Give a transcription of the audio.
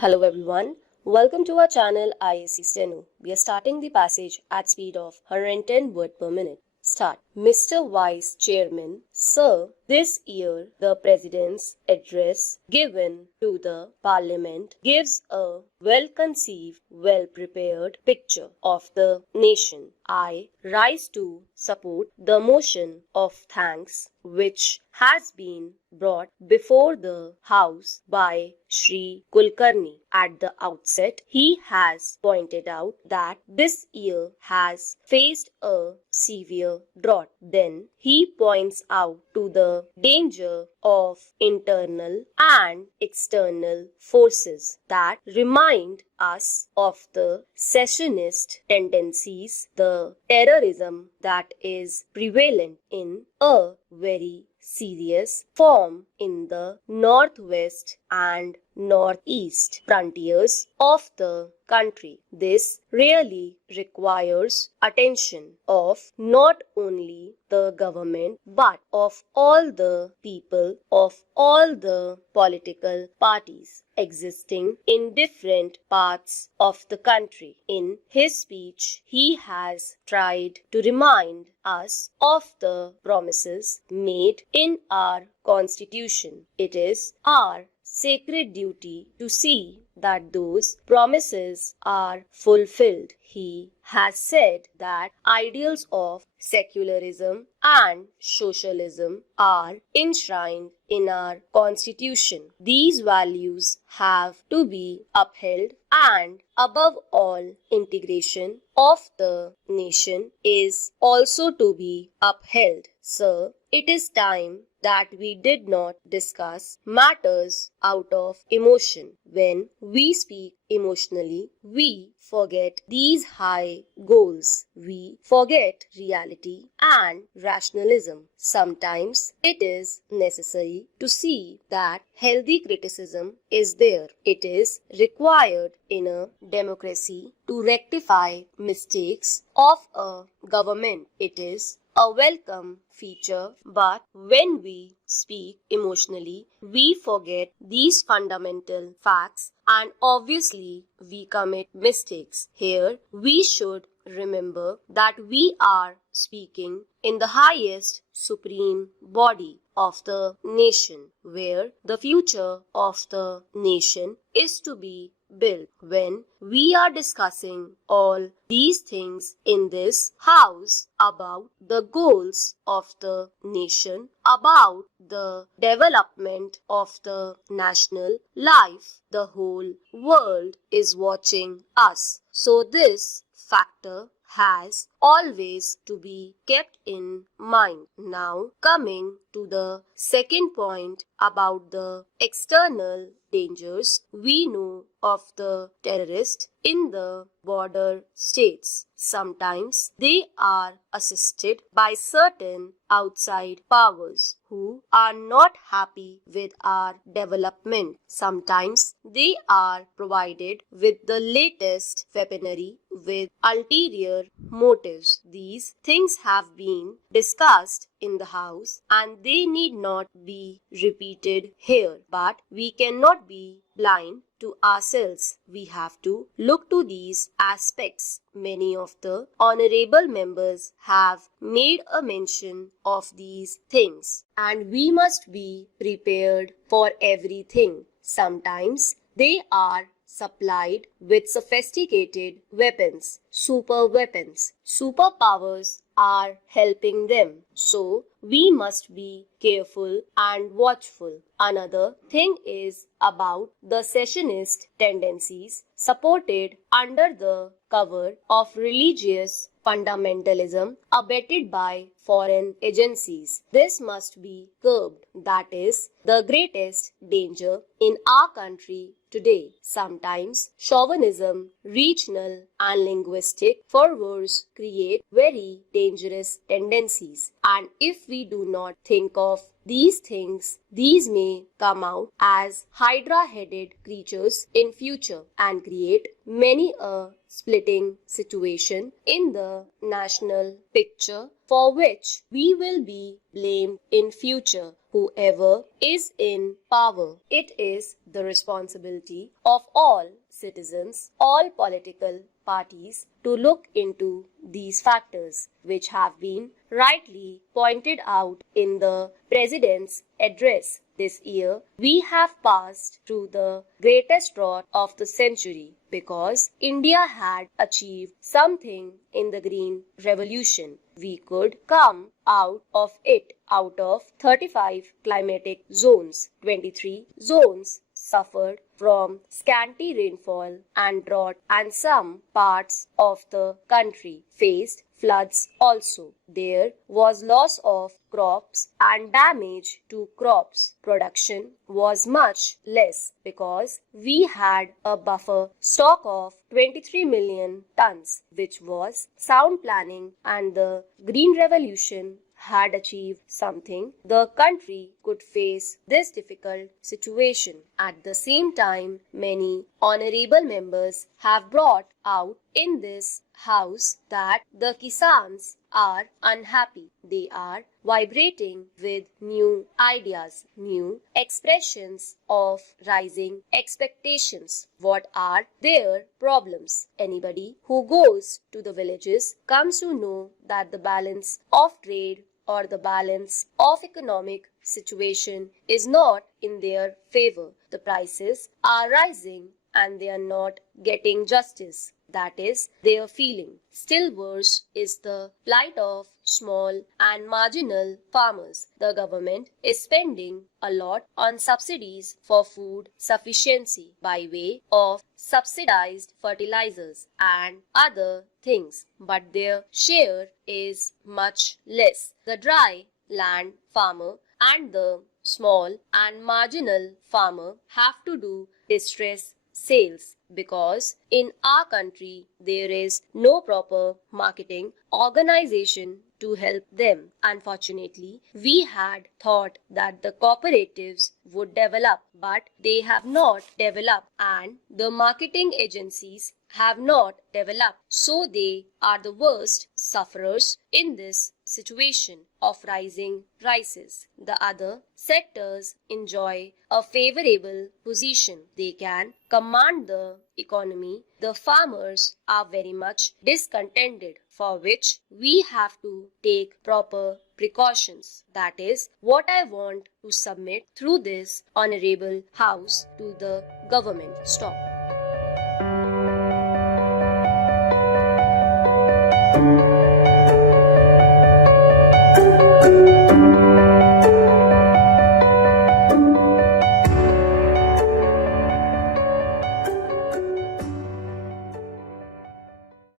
Hello everyone, welcome to our channel IAC Steno. We are starting the passage at speed of 110 words per minute. Start. Mr. Vice Chairman, Sir, this year the President's address given to the Parliament gives a well-conceived, well-prepared picture of the nation. I rise to support the motion of thanks which has been brought before the House by Shri Kulkarni. At the outset, he has pointed out that this year has faced a severe drought. Then he points out to the danger of internal and external forces that remind us of the secessionist tendencies, the terrorism that is prevalent in a very serious form in the northwest and northeast frontiers of the country. This really requires attention of not only the government but of all the people of all the political parties existing in different parts of the country. In his speech, he has tried to remind us of the promises made in our Constitution. It is our sacred duty to see that those promises are fulfilled. He has said that ideals of secularism and socialism are enshrined in our Constitution. These values have to be upheld, and above all, integration of the nation is also to be upheld. Sir, it is time that we did not discuss matters out of emotion. When we speak emotionally, we forget these high goals. We forget reality and rationalism. Sometimes it is necessary to see that healthy criticism is there. It is required in a democracy to rectify mistakes of a government. It is a welcome feature, but when we speak emotionally, we forget these fundamental facts and obviously we commit mistakes. Here, we should remember that we are speaking in the highest supreme body of the nation, where the future of the nation is to be built. When we are discussing all these things in this house about the goals of the nation, about the development of the national life, the whole world is watching us. So this factor has always to be kept in mind. Now coming to the second point about the external dangers, we know of the terrorists in the border states. Sometimes they are assisted by certain outside powers who are not happy with our development. Sometimes they are provided with the latest weaponry with ulterior motives. These things have been discussed in the house and they need not be repeated here. But we cannot be blind to ourselves. We have to look to these aspects. Many of the honorable members have made a mention of these things, and we must be prepared for everything. Sometimes they are supplied with sophisticated weapons, super weapons. Superpowers are helping them. So we must be careful and watchful. Another thing is about the secessionist tendencies supported under the cover of religious fundamentalism abetted by foreign agencies. This must be curbed. That is the greatest danger in our country today. Sometimes chauvinism, regional and linguistic fervors create very dangerous tendencies, and if we do not think of these things, these may come out as hydra-headed creatures in future and create many a splitting situation in the national picture for which we will be blamed in future. whoever is in power. It is the responsibility of all citizens, all political parties to look into these factors, which have been rightly pointed out in the President's address. This year, we have passed through the greatest drought of the century because India had achieved something in the Green Revolution. We could come out of it. Out of 35 climatic zones, 23 zones suffered from scanty rainfall and drought, and some parts of the country faced floods also. There was loss of crops and damage to crops. Production was much less because we had a buffer stock of 23 million tons, which was sound planning, and the Green Revolution had achieved something. The country could face this difficult situation. At the same time, many honorable members have brought out in this house that the Kisans are unhappy. They are vibrating with new ideas, new expressions of rising expectations. What are their problems? Anybody who goes to the villages comes to know that the balance of trade or the balance of economic situation is not in their favor. The prices are rising and they are not getting justice. That is their feeling. Still worse is the plight of small and marginal farmers. The government is spending a lot on subsidies for food sufficiency by way of subsidized fertilizers and other things, but their share is much less. The dry land farmer and the small and marginal farmer have to do distress sales because in our country there is no proper marketing organization to help them. Unfortunately, we had thought that the cooperatives would develop, but they have not developed, and the marketing agencies have not developed. So they are the worst sufferers in this situation of rising prices. The other sectors enjoy a favorable position. They can command the economy. The farmers are very much discontented, for which we have to take proper precautions. That is what I want to submit through this honorable house to the government. Stop.